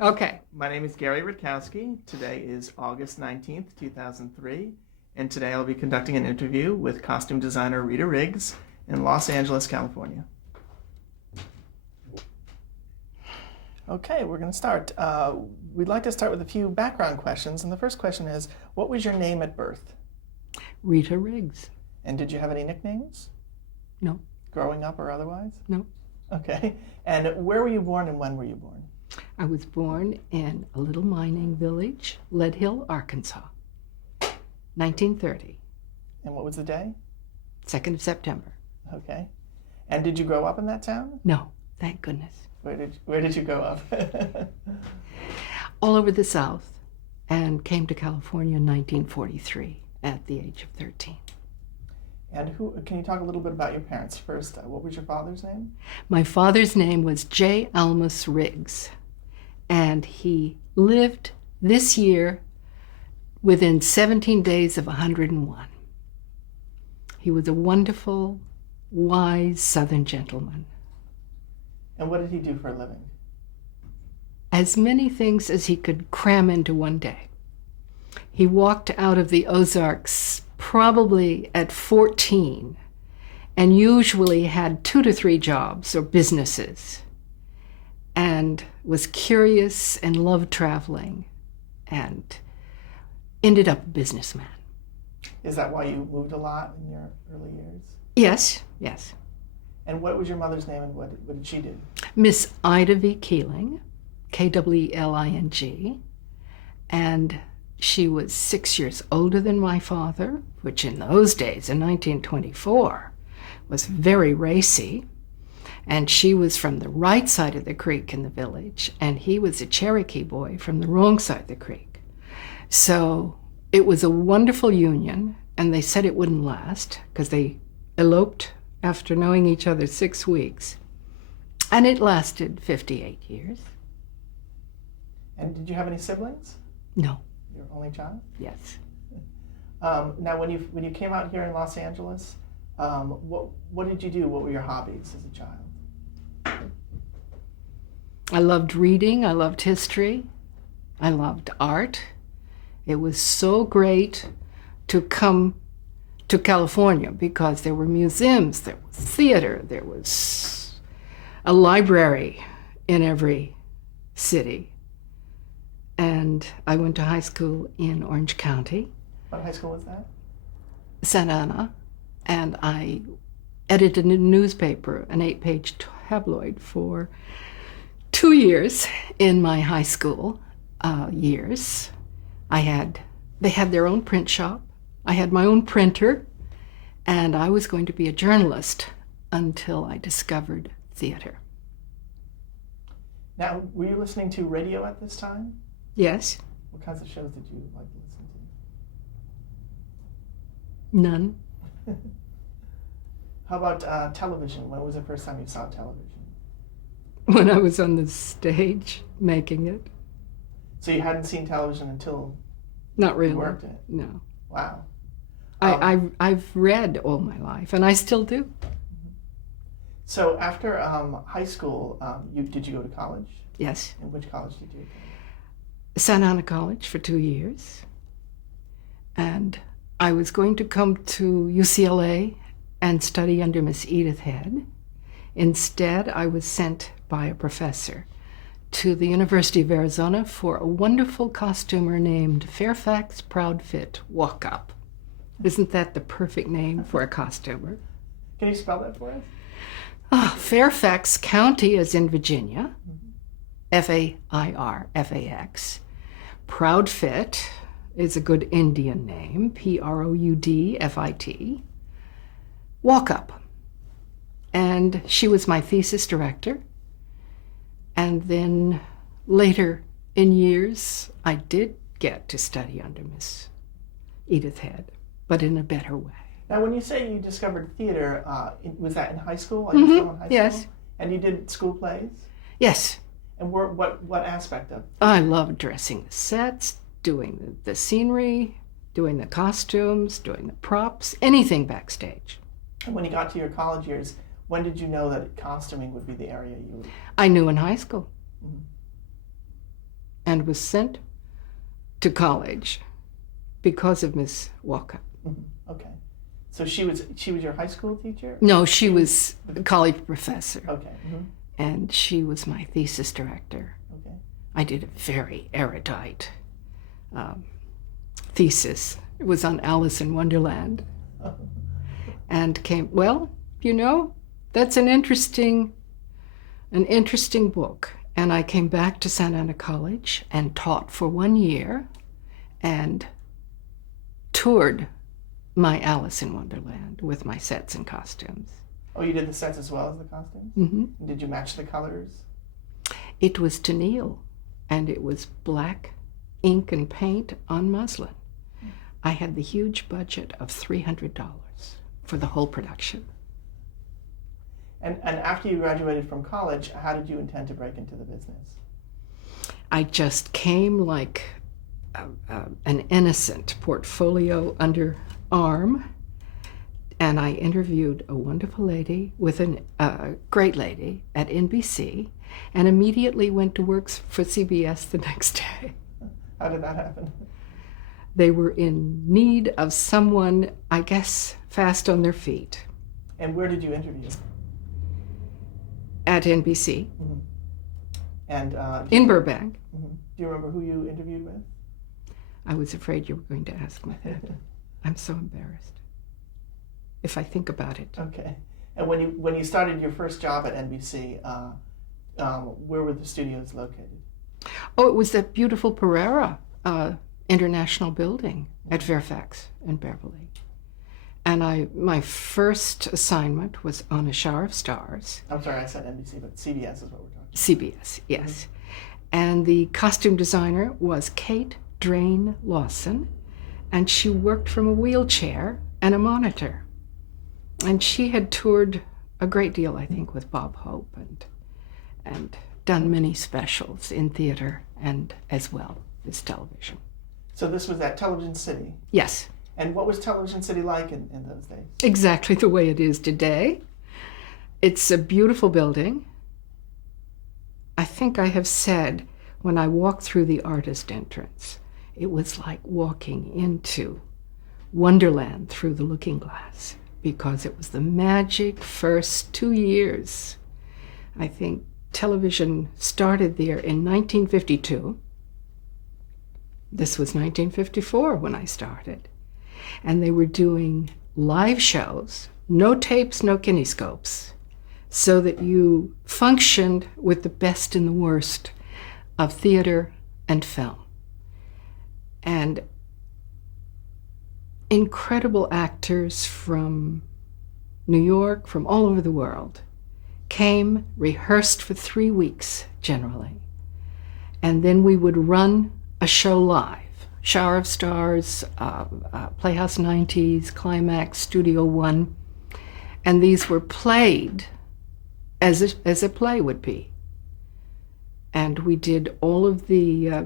Okay. My name is Gary Rutkowski. Today is August 19th, 2003, and today I'll be conducting an interview with costume designer Rita Riggs in Los Angeles, California. Okay, we're going to start. We'd like to start with a few background questions, and the first question is, what was your name at birth? Rita Riggs. And did you have any nicknames, No. growing up or otherwise? No. Okay, and where were you born and when were you born? I was born in a little mining village, Lead Hill, Arkansas, 1930, And what was the day? 2nd of September. Okay. And did you grow up in that town? No, thank goodness. Where did you grow up? All over the South, and came to California in 1943 at the age of 13. And can you talk a little bit about your parents first? What was your father's name? My father's name was J. Almus Riggs, and he lived this year within 17 days of 101. He was a wonderful, wise Southern gentleman. And what did he do for a living? As many things as he could cram into one day. He walked out of the Ozarks probably at 14 and usually had 2 to 3 jobs or businesses and was curious and loved traveling and ended up a businessman. Is that why you moved a lot in your early years? Yes, yes. And what was your mother's name and what did she do? Miss Ida V. Keeling, Kweling, and she was 6 years older than my father, which in those days, in 1924, was very racy. And she was from the right side of the creek in the village, and he was a Cherokee boy from the wrong side of the creek. So it was a wonderful union, and they said it wouldn't last because they eloped after knowing each other 6 weeks. And it lasted 58 years. And did you have any siblings? No. Your only child? Yes. Now, when you came out here in Los Angeles, what did you do? What were your hobbies as a child? I loved reading. I loved history. I loved art. It was so great to come to California because there were museums, there was theater, there was a library in every city. And I went to high school in Orange County. What high school was that? Santa Ana, and I edited a newspaper, an 8-page tabloid, for 2 years in my high school years. They had their own print shop. I had my own printer, and I was going to be a journalist until I discovered theater. Now, were you listening to radio at this time? Yes. What kinds of shows did you like to listen None. to? How about television? When was the first time you saw television? When I was on the stage making it. So you hadn't seen television until Not really. you worked it? No. Wow. I've read all my life, and I still do. So after high school, did you go to college? Yes. And which college did you attend? Santa Ana College for 2 years. And I was going to come to UCLA and study under Miss Edith Head. Instead, I was sent by a professor to the University of Arizona for a wonderful costumer named Fairfax Proudfit Walkup. Isn't that the perfect name for a costumer? Can you spell that for us? Fairfax County is in Virginia, Fairfax. Proudfit is a good Indian name, Proudfit. Walkup. And she was my thesis director. And then later in years, I did get to study under Miss Edith Head, but in a better way. Now, when you say you discovered theater, was that in high school? Are you still in high school? Yes. And you did school plays? Yes. And what aspect of? I loved dressing the sets, doing the scenery, doing the costumes, doing the props, anything backstage. And when you got to your college years, when did you know that costuming would be the area you would? I knew in high school. Mm-hmm. and was sent to college because of Miss Walker. Okay. So she was your high school teacher? No, she was a college professor. Okay. And she was my thesis director. Okay. I did a very erudite thesis. It was on Alice in Wonderland. And that's an interesting book. And I came back to Santa Ana College and taught for 1 year and toured my Alice in Wonderland with my sets and costumes. Oh, you did the sets as well as the costumes? Mm-hmm. Did you match the colors? It was Tennille, and it was black ink and paint on muslin. I had the huge budget of $300 for the whole production. And after you graduated from college, how did you intend to break into the business? I just came like an innocent portfolio under arm, and I interviewed a wonderful lady with a great lady at NBC, and immediately went to work for CBS the next day. How did that happen? They were in need of someone, I guess, fast on their feet. And where did you interview? At NBC. Mm-hmm. And in Burbank. Mm-hmm. Do you remember who you interviewed with? I was afraid you were going to ask me that. I'm so embarrassed if I think about it. Okay. And when you started your first job at NBC, where were the studios located? Oh, it was that beautiful Pereira International Building at Fairfax and Beverly. And my first assignment was on A Shower of Stars. I'm sorry, I said NBC, but CBS is what we're talking about. CBS, yes. And the costume designer was Kate Drain Lawson, and she worked from a wheelchair and a monitor. And she had toured a great deal, I think, with Bob Hope and done many specials in theater and as well as television. So this was at Television City? Yes. And what was Television City like in those days? Exactly the way it is today. It's a beautiful building. I think I have said when I walked through the artist entrance, it was like walking into Wonderland through the looking glass, because it was the magic first 2 years. I think television started there in 1952. This was 1954 when I started. And they were doing live shows, no tapes, no kinescopes, so that you functioned with the best and the worst of theater and film. And incredible actors from New York, from all over the world, came, rehearsed for 3 weeks generally, and then we would run a show live. Shower of Stars, Playhouse 90s, Climax, Studio One, and these were played as a play would be. And we did all of the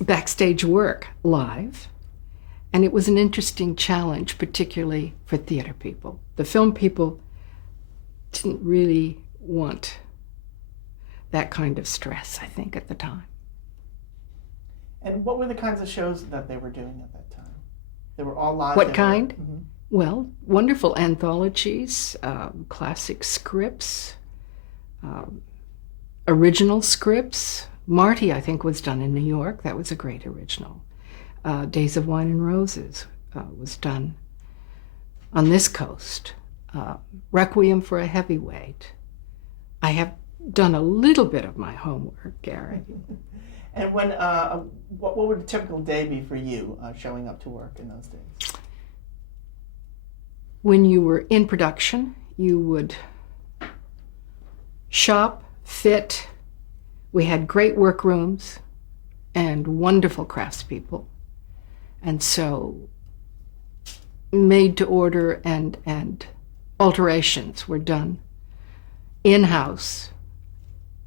backstage work live, and it was an interesting challenge, particularly for theater people. The film people didn't really want that kind of stress, I think, at the time. And what were the kinds of shows that they were doing at that time? They were all live? What kind? Mm-hmm. Well, wonderful anthologies, classic scripts, original scripts. Marty, I think, was done in New York. That was a great original. Days of Wine and Roses was done on this coast. Requiem for a Heavyweight. I have done a little bit of my homework, Gary. And when, what would a typical day be for you showing up to work in those days? When you were in production, you would shop, fit. We had great workrooms and wonderful craftspeople. And so made to order and alterations were done in-house.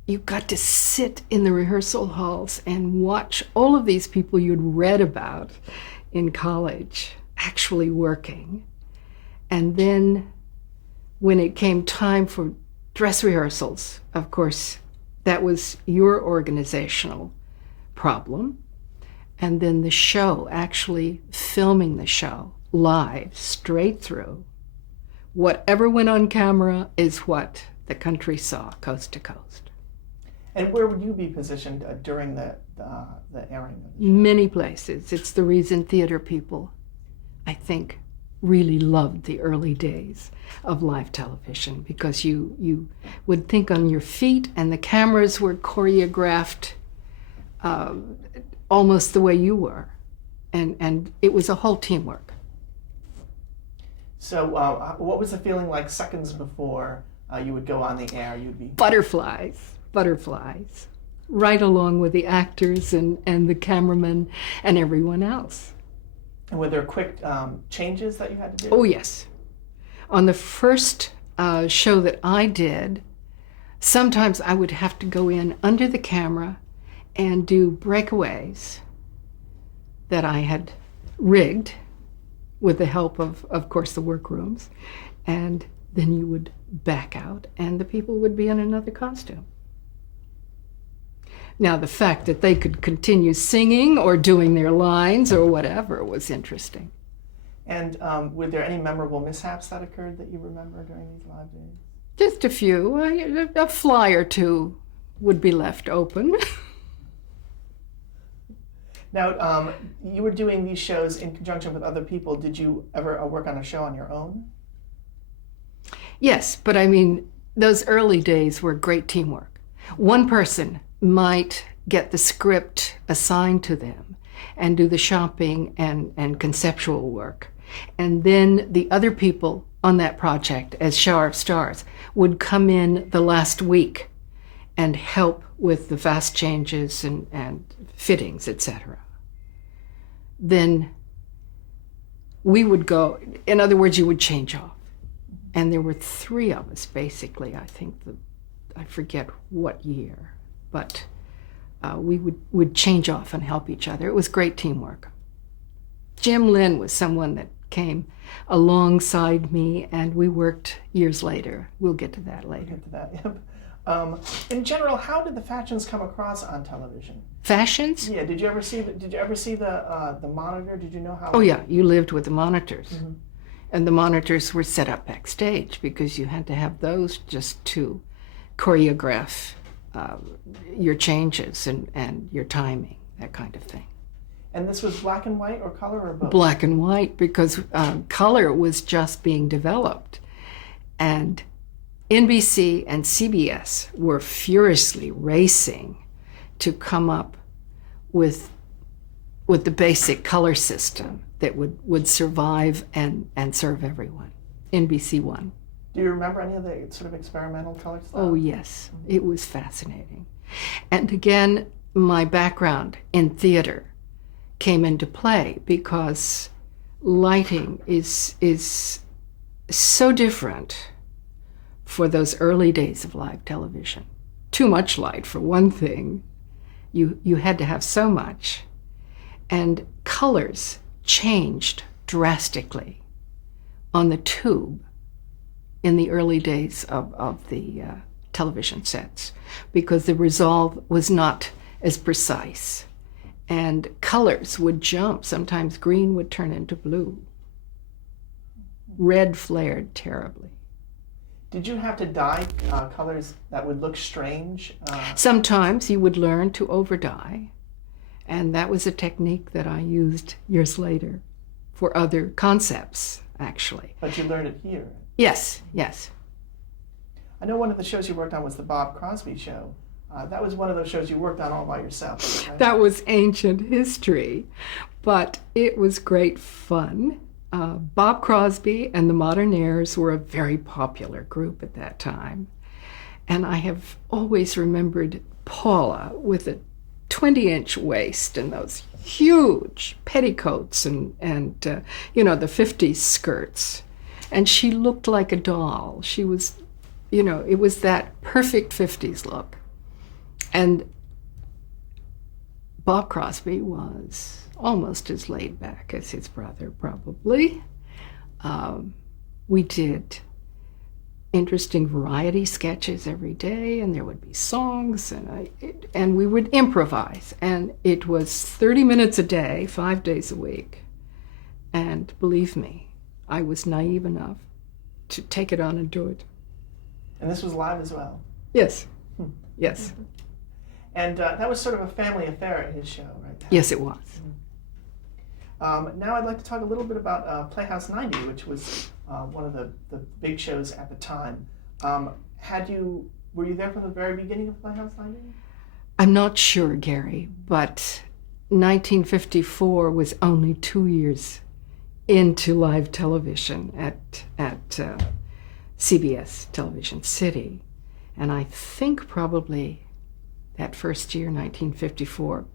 You got to sit in the rehearsal halls and watch all of these people you'd read about in college actually working. And then when it came time for dress rehearsals, of course, that was your organizational problem. And then the show, actually filming the show live, straight through. Whatever went on camera is what the country saw, coast to coast. And where would you be positioned during the airing of the show? Many places. It's the reason theater people, I think, really loved the early days of live television, because you would think on your feet, and the cameras were choreographed almost the way you were. And it was a whole teamwork. So what was the feeling like seconds before you would go on the air? You'd be Butterflies, right along with the actors and the cameramen and everyone else. And were there quick changes that you had to do? Oh, yes. On the first show that I did, sometimes I would have to go in under the camera and do breakaways that I had rigged with the help of course, the workrooms. And then you would back out and the people would be in another costume. Now, the fact that they could continue singing or doing their lines or whatever was interesting. And were there any memorable mishaps that occurred that you remember during these live days? Just a few. A fly or two would be left open. Now, you were doing these shows in conjunction with other people. Did you ever work on a show on your own? Yes, but I mean, those early days were great teamwork. One person might get the script assigned to them and do the shopping and conceptual work. And then the other people on that project, as Shower of Stars, would come in the last week and help with the fast changes and fittings, etc. Then we would go, in other words, you would change off. And there were 3 of us, basically. I think I forget what year, but we would change off and help each other. It was great teamwork. Jim Lynn was someone that came alongside me, and we worked years later. We'll get to that later. We'll get to that, yep. In general, how did the fashions come across on television? Fashions? Yeah. Did you ever see the monitor? Did you know how? Oh yeah, you lived with the monitors. Mm-hmm. And the monitors were set up backstage because you had to have those just to choreograph your changes and your timing, that kind of thing. And this was black and white or color or both? Black and white, because color was just being developed. And NBC and CBS were furiously racing to come up with the basic color system that would survive and serve everyone. NBC won. Do you remember any of the sort of experimental color stuff? Oh, yes. It was fascinating. And again, my background in theater came into play because lighting is so different for those early days of live television. Too much light, for one thing. You had to have so much. And colors changed drastically on the tube in the early days of the television sets, because the resolve was not as precise. And colors would jump. Sometimes green would turn into blue. Red flared terribly. Did you have to dye colors that would look strange? Sometimes you would learn to over-dye. And that was a technique that I used years later for other concepts, actually. But you learned it here. Yes, yes. I know one of the shows you worked on was the Bob Crosby show. That was one of those shows you worked on all by yourself. Right? That was ancient history, but it was great fun. Bob Crosby and the Modernaires were a very popular group at that time. And I have always remembered Paula with a 20-inch waist and those huge petticoats and the 50s skirts. And she looked like a doll. She was, it was that perfect 50s look. And Bob Crosby was almost as laid back as his brother, probably. We did interesting variety sketches every day, and there would be songs, and we would improvise. And it was 30 minutes a day, 5 days a week. And believe me, I was naive enough to take it on and do it. And this was live as well? Yes. Yes. And that was sort of a family affair at his show, right? Yes, it was. Now I'd like to talk a little bit about Playhouse 90, which was one of the big shows at the time. Were you there from the very beginning of Playhouse 90? I'm not sure, Gary, but 1954 was only 2 years into live television at CBS Television City. And I think probably that first year, 1954,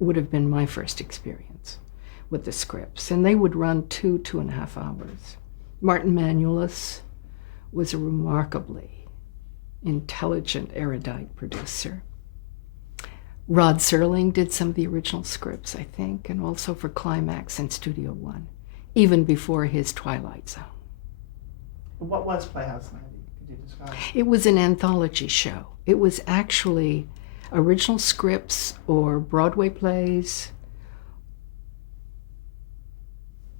would have been my first experience with the scripts. And they would run 2.5 hours. Martin Manulis was a remarkably intelligent, erudite producer. Rod Serling did some of the original scripts, I think, and also for Climax and Studio One, even before his Twilight Zone. What was Playhouse 90? Could you describe it? It was an anthology show. It was actually original scripts or Broadway plays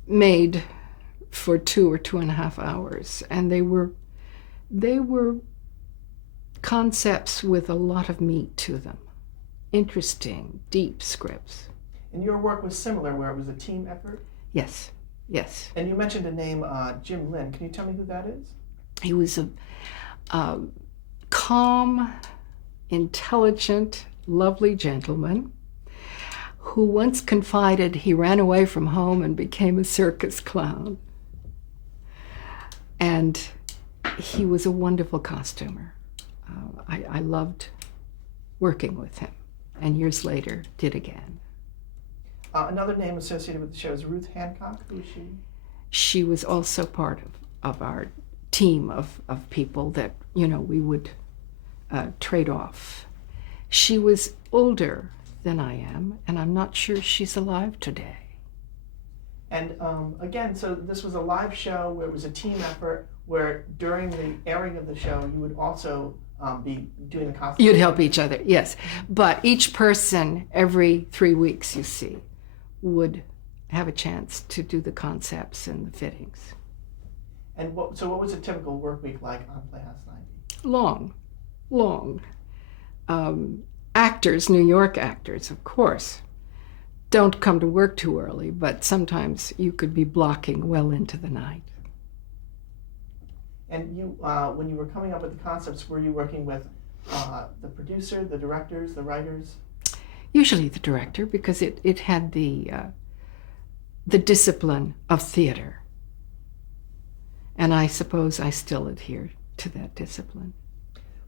made for 2 or 2.5 hours, and they were concepts with a lot of meat to them. Interesting, deep scripts. And your work was similar, where it was a team effort? Yes, yes. And you mentioned a name, Jim Lynn. Can you tell me who that is? He was a calm, intelligent, lovely gentleman who once confided he ran away from home and became a circus clown. And he was a wonderful costumer. I loved working with him, and years later did again. Another name associated with the show is Ruth Hancock. Who is she? She was also part of our team of people that, we would trade off. She was older than I am, and I'm not sure she's alive today. And again, so this was a live show where it was a team effort, where during the airing of the show, you would also be doing the costume. You'd help each other, yes. But each person, every 3 weeks, you see, would have a chance to do the concepts and the fittings. And what was a typical work week like on Playhouse 90? Long. Actors, New York actors, of course, don't come to work too early, but sometimes you could be blocking well into the night. And you, when you were coming up with the concepts, were you working with the producer, the directors, the writers? Usually the director, because it had the discipline of theater. And I suppose I still adhere to that discipline.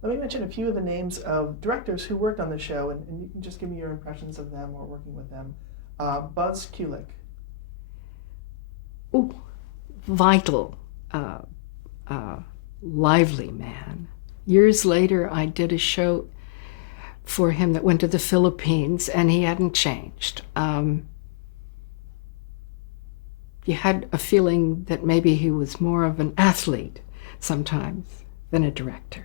Let me mention a few of the names of directors who worked on the show, and you can just give me your impressions of them or working with them. Buzz Kulick. Oh, vital, lively man. Years later, I did a show for him that went to the Philippines, and he hadn't changed. You had a feeling that maybe he was more of an athlete sometimes than a director.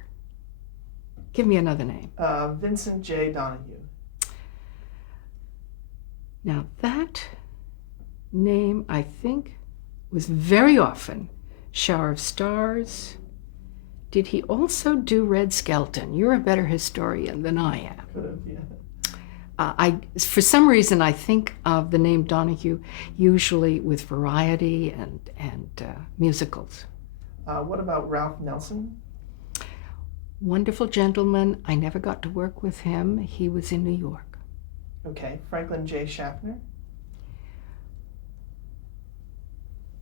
Give me another name. Vincent J. Donahue. Now that name, I think, was very often Shower of Stars. Did he also do Red Skelton? You're a better historian than I am. Could have, yeah. For some reason, I think of the name Donahue usually with variety and musicals. What about Ralph Nelson? Wonderful gentleman. I never got to work with him. He was in New York. Okay. Franklin J. Schaffner?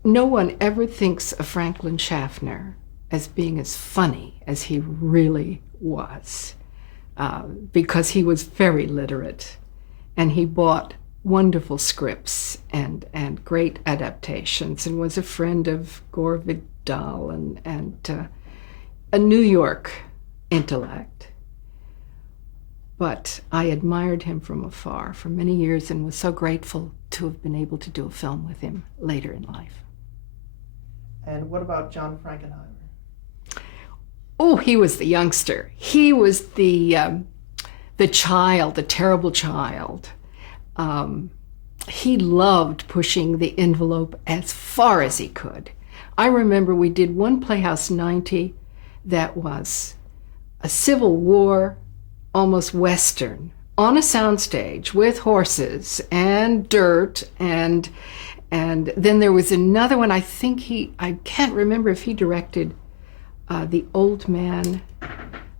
No one ever thinks of Franklin Schaffner as being as funny as he really was, because he was very literate, and he bought wonderful scripts and great adaptations, and was a friend of Gore Vidal and a New York intellect. But I admired him from afar for many years and was so grateful to have been able to do a film with him later in life. And what about John Frankenheimer? Oh, he was the youngster. He was the child, the terrible child. He loved pushing the envelope as far as he could. I remember we did one Playhouse 90 that was a Civil War, almost Western, on a soundstage with horses and dirt, and then there was another one. I can't remember if he directed The Old Man,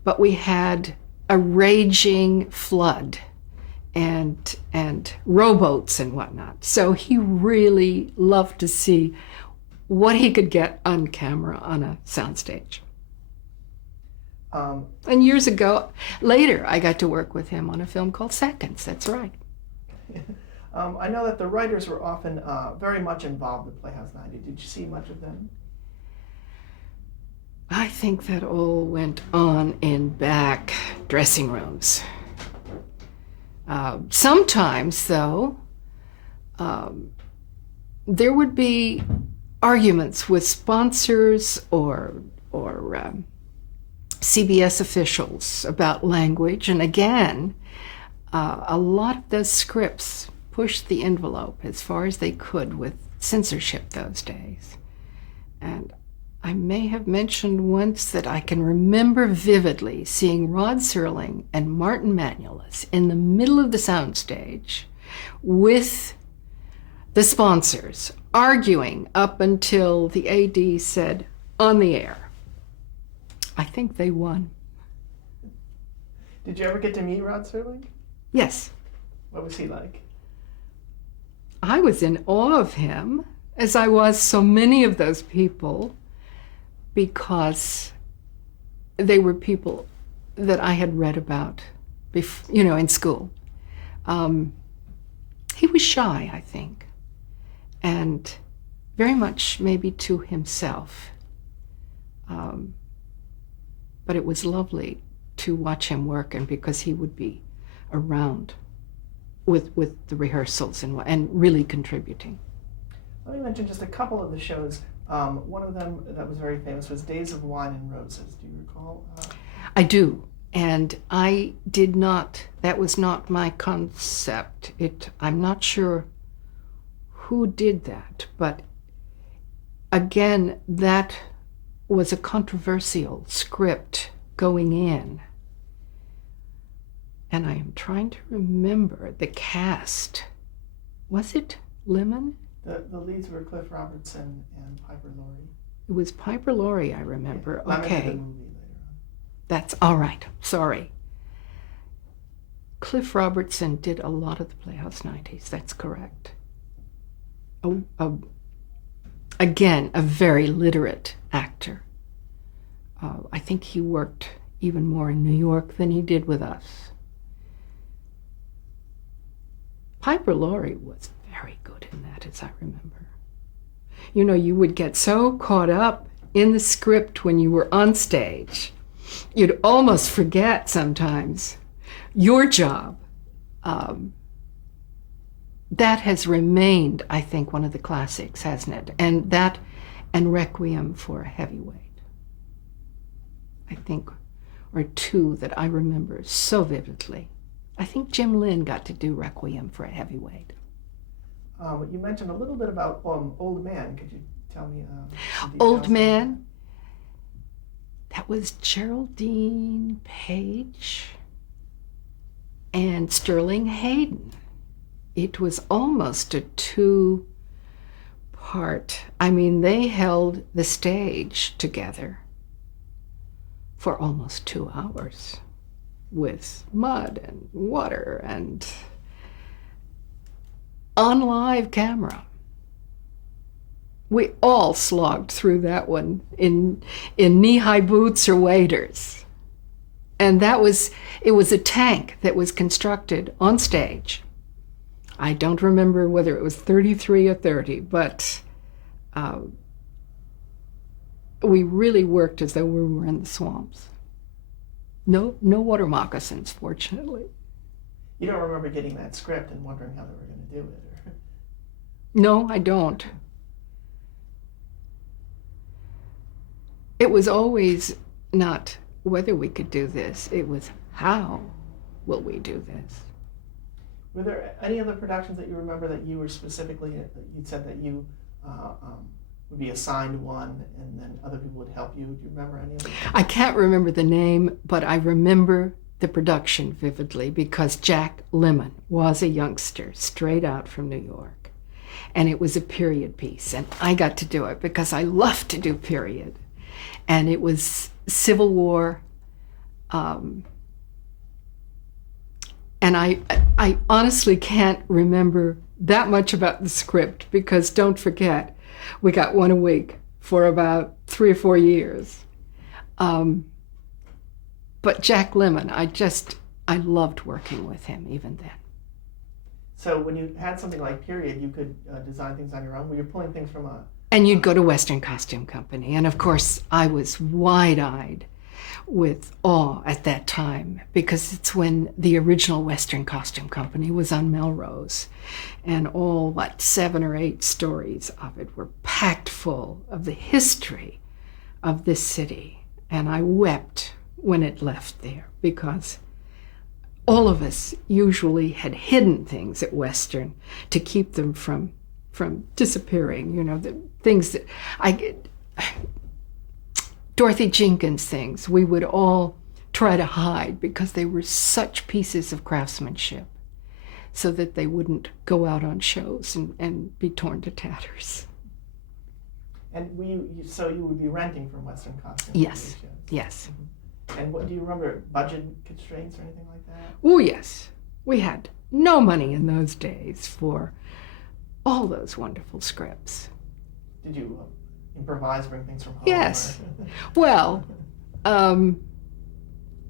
but we had a raging flood and rowboats and whatnot. So he really loved to see what he could get on camera on a soundstage. And years ago, later, I got to work with him on a film called Seconds. That's right. I know that the writers were often very much involved in Playhouse 90. Did you see much of them? I think that all went on in back dressing rooms. Sometimes, though, there would be arguments with sponsors or CBS officials about language, and again, a lot of those scripts pushed the envelope as far as they could with censorship those days. And I may have mentioned once that I can remember vividly seeing Rod Serling and Martin Manulis in the middle of the soundstage with the sponsors arguing up until the AD said, "On the air." I think they won. Did you ever get to meet Rod Serling? Yes. What was he like? I was in awe of him, as I was so many of those people, because they were people that I had read about, in school. He was shy, I think, and very much maybe to himself. But it was lovely to watch him work, and because he would be around with the rehearsals and really contributing. Let me mention just a couple of the shows. One of them that was very famous was Days of Wine and Roses. Do you recall? I do. And that was not my concept. I'm not sure who did that, but again, that was a controversial script going in. And I am trying to remember the cast. Was it Lemon? The leads were Cliff Robertson and Piper Laurie. It was Piper Laurie, I remember. Yeah, okay. the movie later on. That's all right. Sorry. Cliff Robertson did a lot of the Playhouse 90s. That's correct. Again, a very literate actor. I think he worked even more in New York than he did with us. Piper Laurie was very good in that, as I remember. You would get so caught up in the script when you were on stage, you'd almost forget sometimes your job. That has remained, I think, one of the classics, hasn't it? And that and Requiem for a Heavyweight, I think, are two that I remember so vividly. I think Jim Lynn got to do Requiem for a Heavyweight. You mentioned a little bit about Old Man. Could you tell me some Old details Man, that was Geraldine Page and Sterling Hayden. It was almost a two-part. They held the stage together for almost 2 hours with mud and water and on live camera. We all slogged through that one in knee-high boots or waders. And it was a tank that was constructed on stage. I don't remember whether it was 33 or 30, but we really worked as though we were in the swamps. No water moccasins, fortunately. You don't remember getting that script and wondering how they were going to do it? Or... No, I don't. It was always not whether we could do this, it was how will we do this? Were there any other productions that you remember that you were specifically, that you said that you would be assigned one and then other people would help you? Do you remember any of them? I can't remember the name, but I remember the production vividly because Jack Lemmon was a youngster straight out from New York. And it was a period piece. And I got to do it because I love to do period. And it was Civil War. And I honestly can't remember that much about the script because don't forget, we got one a week for about 3 or 4 years. But Jack Lemmon, I loved working with him even then. So when you had something like period, you could design things on your own? Were you pulling things from a... And you'd go to Western Costume Company. And of course, I was wide-eyed with awe at that time because it's when the original Western Costume Company was on Melrose. And all, 7 or 8 stories of it were packed full of the history of this city. And I wept when it left there because all of us usually had hidden things at Western to keep them from disappearing, the things that Dorothy Jenkins things, we would all try to hide because they were such pieces of craftsmanship so that they wouldn't go out on shows and be torn to tatters. And so you would be renting from Western Costume? Yes, yes. Mm-hmm. And what do you remember, budget constraints or anything like that? Oh, yes. We had no money in those days for all those wonderful scripts. Did you improvise, bring things from home? Yes. Well,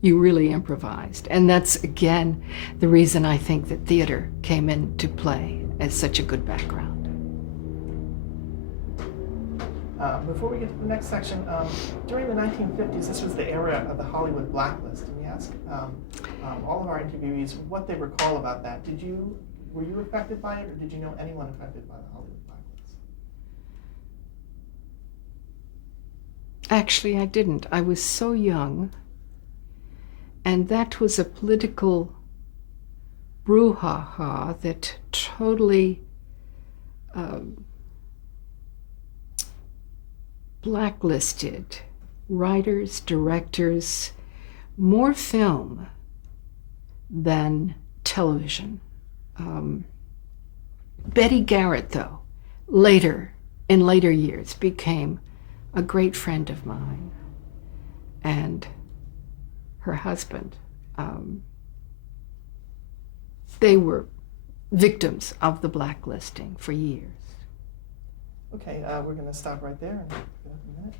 you really improvised. And that's, again, the reason I think that theater came into play as such a good background. Before we get to the next section, during the 1950s, this was the era of the Hollywood blacklist, and we asked all of our interviewees what they recall about that. Were you affected by it, or did you know anyone affected by the Hollywood blacklist? Actually, I didn't. I was so young, and that was a political brouhaha that totally blacklisted writers, directors, more film than television. Betty Garrett, though, in later years, became a great friend of mine, and her husband. They were victims of the blacklisting for years. Okay, we're going to stop right there and give it a minute.